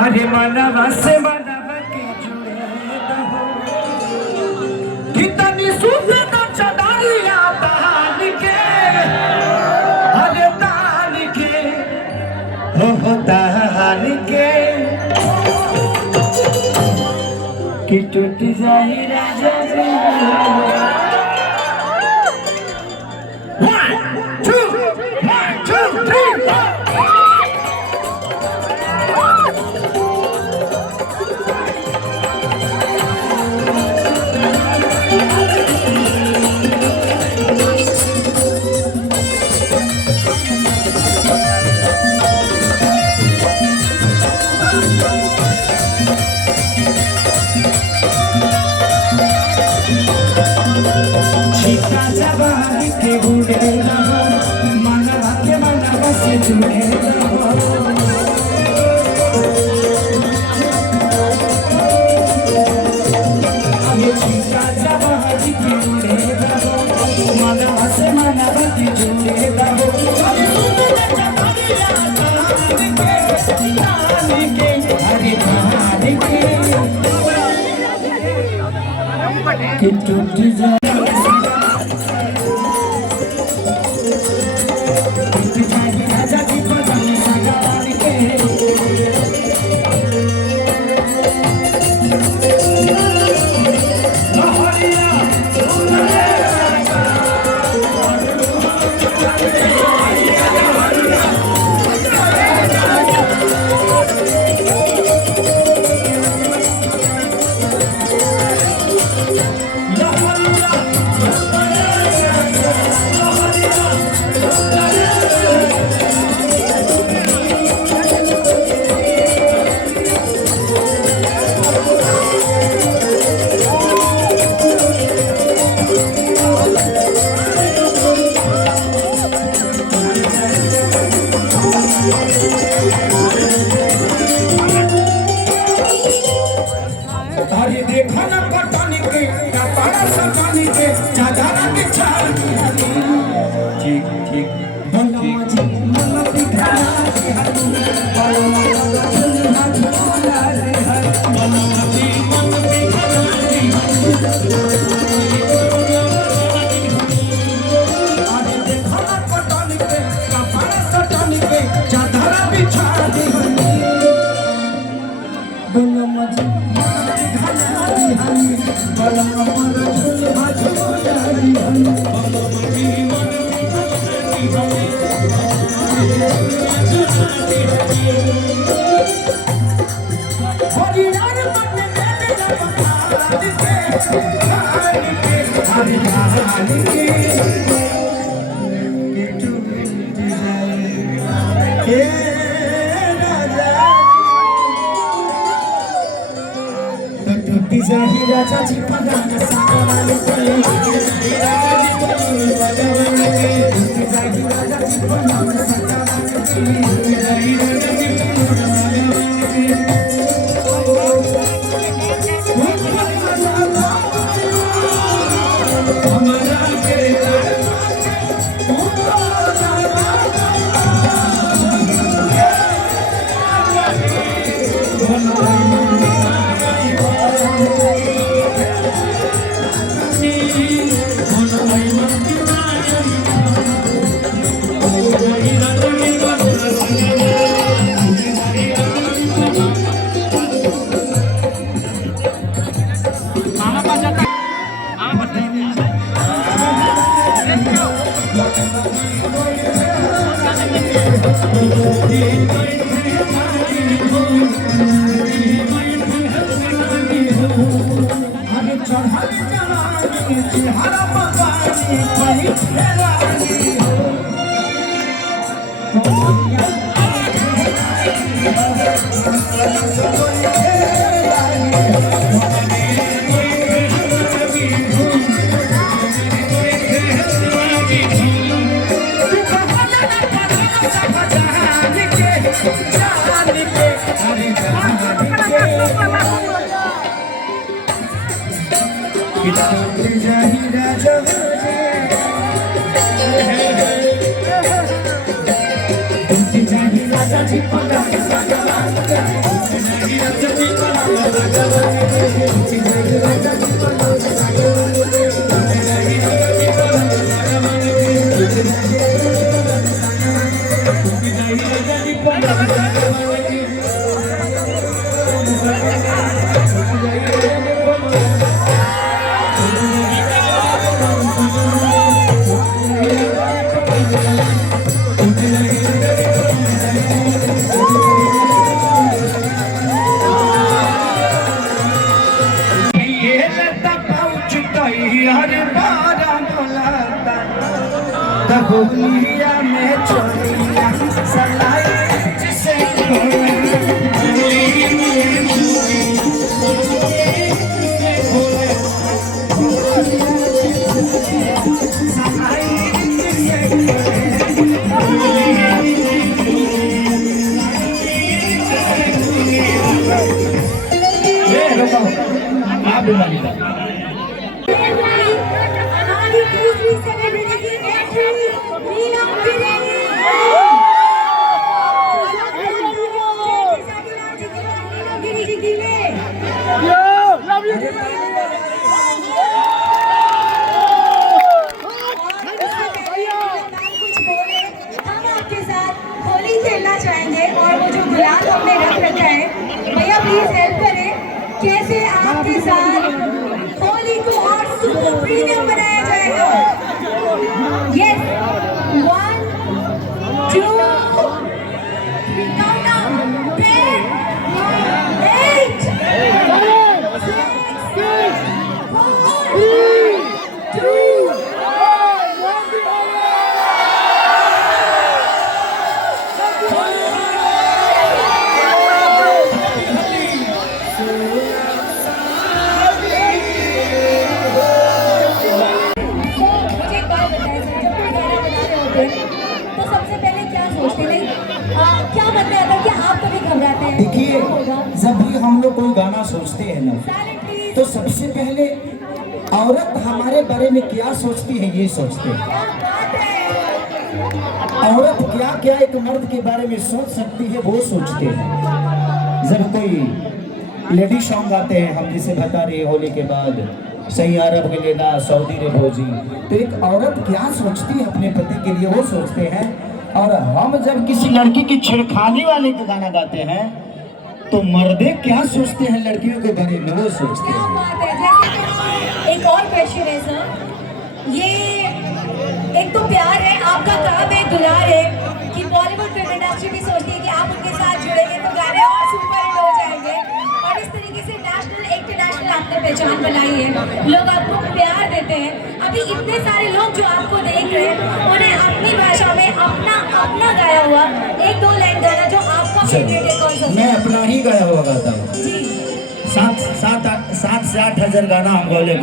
अरे मनवा से मनवा के जुड़े रहो कितनी सुंदर चढ़ाइया तान के अरे तान के हो तान के कि टूट जाए राजा जी। 1 2 3 छिका जवानी के बुढ़े रहो मनवा के मनवा से जुड़े रहो ये छिका जवानी के बुढ़े रहो मनवा से मनवा से जुड़े रहो कि टूट जाए अरे देखो ना पटानी के कपड़ा सजानी के चादर के छाल ठीक ठीक बंगमा जी मन दिखा के बंगमा जी मन दिखा अरे देखो ना पटानी के कपड़ा सजानी के चादर बिछा दी बंगमा जी राजा जी पगार सागवान के राजा जी पगार राजा जी पगार सागवान के दुनिया में चोरियां सलाई जिसे आप भी मानिए चाहेंगे और वो जो गुलाल हमने रख रखा है भैया प्लीज हेल्प करें कैसे आपके साथ होली को और सुपर प्रीमियम बनाया जाएगा। यस 1 2 काउंट डाउन 10 8 6 5 4 3 तो सबसे पहले क्या सोचते हैं क्या बनता है कि आप कभी घबराते हैं? देखिए जब भी हम लोग कोई गाना सोचते हैं ना तो सबसे पहले औरत हमारे बारे में क्या सोचती है ये सोचते हैं। औरत क्या क्या एक मर्द के बारे में सोच सकती है वो सोचते हैं। जब कोई लेडी सॉन्ग आते हैं हम जिसे बता रहे होली के बाद सही अरब के लेना सऊदी रे भोजी, तो एक औरत क्या सोचती है अपने पति के लिए वो सोचते हैं। और हम जब किसी लड़की की छेड़खानी वाले का गाना गाते हैं तो मर्दे क्या सोचते हैं लड़कियों के बारे में वो सोचते हैं। एक और क्वेश्चन है सर, ये एक तो प्यार है आपका काम है दुलार है कि बॉलीवुड फिल्म इंडस्ट्री भी सोचती है कि आप उनके साथ जुड़ेंगे तो गाने और सुपर हिट हो जाएंगे और इस तरीके से नेशनल इंटरनेशनल आपने पहचान बनाई है, लोग आपको प्यार देते हैं। अभी इतने सारे लोग जो आपको देख रहे हैं उन्हें अपनी भाषा में अपना गाया हुआ एक दो लाइन गाना जो आपका फेवरेट है कौन सा? मैं अपना ही गाया हुआ गाता हूँ। जी 7 से 8 हजार गाना हम बोले